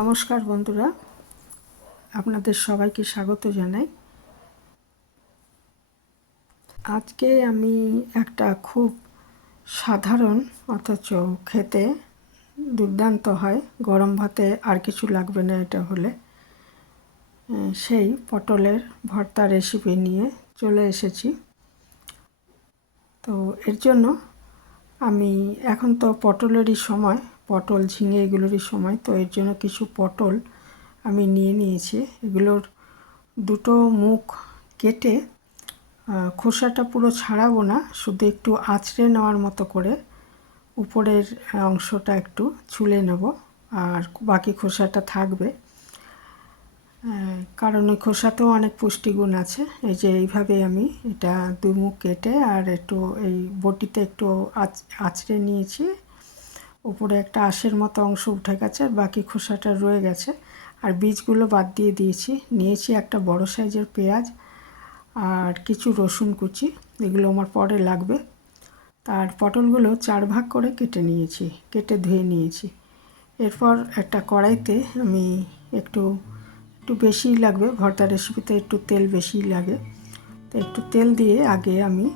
নমস্কার বন্ধুরা, আপনাদের সবাইকে স্বাগত জানাই। আজকে আমি একটা খুব সাধারণ অথচ খেতে দুর্দান্ত হয়, গরম ভাতে আর কিছু লাগবে না এটা হলে, সেই পটলের ভর্তা রেসিপি নিয়ে চলে এসেছি। তো এর জন্য আমি এখন তো পটলেরই সময়, পটল ঝিঙে এগুলোরই সময়, তো এর জন্য কিছু পটল আমি নিয়ে নিয়েছি। এগুলোর দুটো মুখ কেটে খোসাটা পুরো ছাড়াবো না, শুধু একটু আঁচড়ে নেওয়ার মতো করে উপরের অংশটা একটু ছুলে নেব, আর বাকি খোসাটা থাকবে, কারণ ওই খোসাতেও অনেক পুষ্টিগুণ আছে। এই যে এইভাবে আমি এটা দুই মুখ কেটে আর একটু এই বটিতে একটু আঁচড়ে নিয়েছি। উপরে একটা আঁশের মতো অংশ উঠে গেছে, আর বাকি খোসাটা রয়ে গেছে, আর বীজগুলো বাদ দিয়ে দিয়েছি। নিয়েছি একটা বড় সাইজের পেঁয়াজ আর কিছু রসুন কুচি, এগুলো আমার পরে লাগবে। তার পটলগুলো 4 ভাগ করে কেটে ধুয়ে নিয়েছি। এরপর একটা কড়াইতে আমি একটু বেশিই লাগবে, ভর্তা রেসিপিতে একটু তেল বেশিই লাগে, তো একটু তেল দিয়ে আগে আমি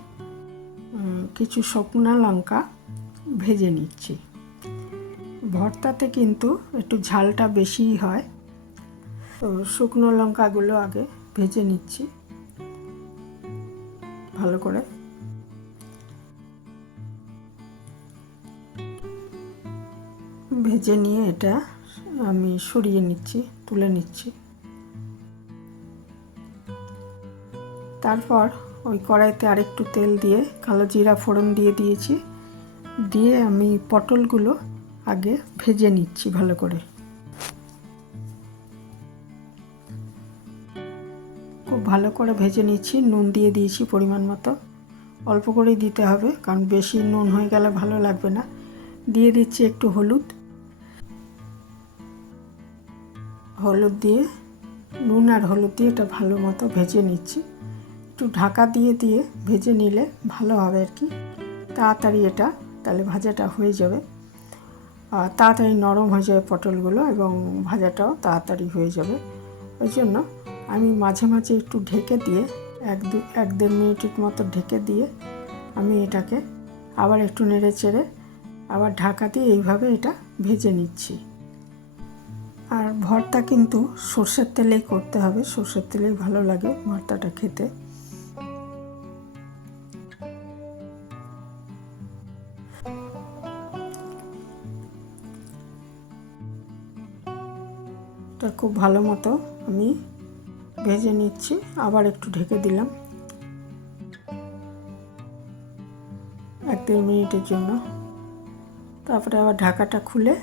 কিছু শুকনো লঙ্কা ভেজে নিচ্ছি। ভর্তাতে কিন্তু একটু ঝালটা বেশিই হয়, তো শুকনো লঙ্কাগুলো আগে ভেজে নিচ্ছি ভালো করে। ভেজে নিয়ে এটা আমি সরিয়ে নিচ্ছি, তুলে নিচ্ছি। তারপর ওই কড়াইতে আরেকটু তেল দিয়ে কালো জিরা ফোড়ন দিয়ে দিয়েছি, দিয়ে আমি পটলগুলো আগে ভেজে নিচ্ছি ভালো করে। খুব ভালো করে ভেজে নিচ্ছি। নুন দিয়ে দিয়েছি পরিমাণ মতো, অল্প করেই দিতে হবে, কারণ বেশি নুন হয়ে গেলে ভালো লাগবে না। দিয়ে দিচ্ছি একটু হলুদ দিয়ে নুন আর হলুদ দিয়ে এটা ভালো মতো ভেজে নিচ্ছি। একটু ঢাকা দিয়ে ভেজে নিলে ভালো হবে আর কি, তাড়াতাড়ি এটা তাহলে ভাজাটা হয়ে যাবে, আর তাড়াতাড়ি নরম হয়ে যাবে পটলগুলো এবং ভাজাটাও তাড়াতাড়ি হয়ে যাবে। ওই জন্য আমি মাঝে মাঝে একটু ঢেকে দিয়ে 1-1.5 মিনিটের মতো ঢেকে দিয়ে আমি এটাকে আবার একটু নেড়ে চেড়ে আবার ঢাকা দিয়ে এইভাবে এটা ভেজে নিচ্ছি। আর ভর্তা কিন্তু সর্ষের তেলেই করতে হবে, সর্ষের তেলেই ভালো লাগে ভর্তাটা খেতে। এটা খুব ভালো মতো আমি ভেজে নিচ্ছি, আবার একটু ঢেকে দিলাম 1-1.5 মিনিটের জন্য। তারপরে আবার ঢাকাটা খুলে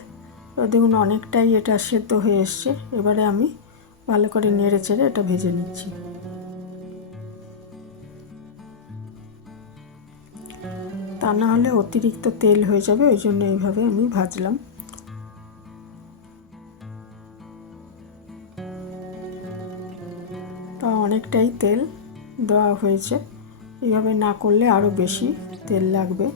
দেখুন অনেকটাই এটা সেদ্ধ হয়ে এসছে। এবারে আমি ভালো করে নেড়ে চেড়ে এটা ভেজে নিচ্ছি। তা না হলে অতিরিক্ত তেল হয়ে যাবে, ওই জন্য এইভাবে আমি ভাজলাম। তা অনেকটাই তেল দেওয়া হয়েছে, এইভাবে না করলে আরও বেশি তেল লাগবে।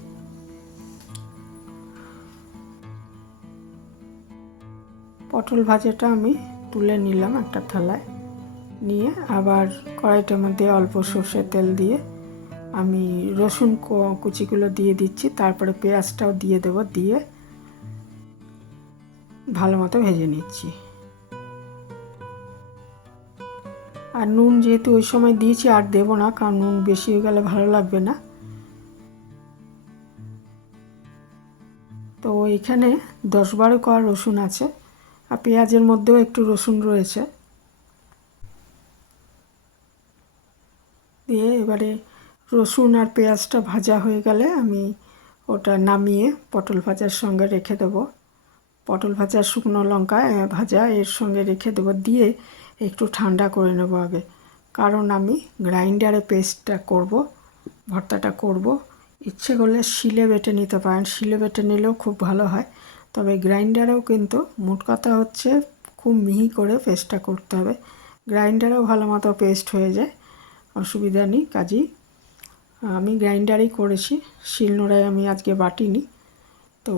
পটল ভাজাটা আমি তুলে নিলাম একটা থালায়, নিয়ে আবার কড়াইটার মধ্যে অল্প সর্ষের তেল দিয়ে আমি রসুন কুচিগুলো দিয়ে দিচ্ছি, তারপরে পেঁয়াজটাও দিয়ে দেবো, দিয়ে ভালো মতো ভেজে নিচ্ছি। আর নুন যেহেতু ওই সময় দিয়েছি আর দেবো না, কারণ নুন বেশি হয়ে গেলে ভালো লাগবে না। তো এখানে 10-12 কোয়া রসুন আছে, আর পেঁয়াজের মধ্যেও একটু রসুন রয়েছে। দিয়ে এবারে রসুন আর পেঁয়াজটা ভাজা হয়ে গেলে আমি ওটা নামিয়ে পটল ভাজার সঙ্গে রেখে দেবো। পটল ভাজা শুকনো লঙ্কা ভাজা এর সঙ্গে রেখে দেবো, দিয়ে একটু ঠান্ডা করে নেব আগে, কারণ আমি গ্রাইন্ডারে পেস্টটা করব, ভর্তাটা করব। ইচ্ছে করলে শিলে বেটে নিতে পারেন, শিলে বেটে নিলেও খুব ভালো হয়, তবে গ্রাইন্ডারেও কিন্তু মোট কথা হচ্ছে খুব মিহি করে পেস্টটা করতে হবে। গ্রাইন্ডারেও ভালো মতো পেস্ট হয়ে যায়, অসুবিধা নেই। কাজেই আমি গ্রাইন্ডারেই করেছি, শিলনোড়ায় আমি আজকে বাটিনি। তো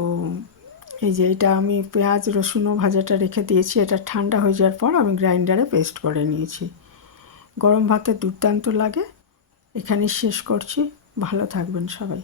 এই যে এটা আমি পেঁয়াজ রসুনও ভাজাটা রেখে দিয়েছি, এটা ঠান্ডা হয়ে যাওয়ার পর আমি গ্রাইন্ডারে পেস্ট করে নিয়েছি। গরম ভাতে দুর্দান্ত লাগে। এখানেই শেষ করছি। ভালো থাকবেন সবাই।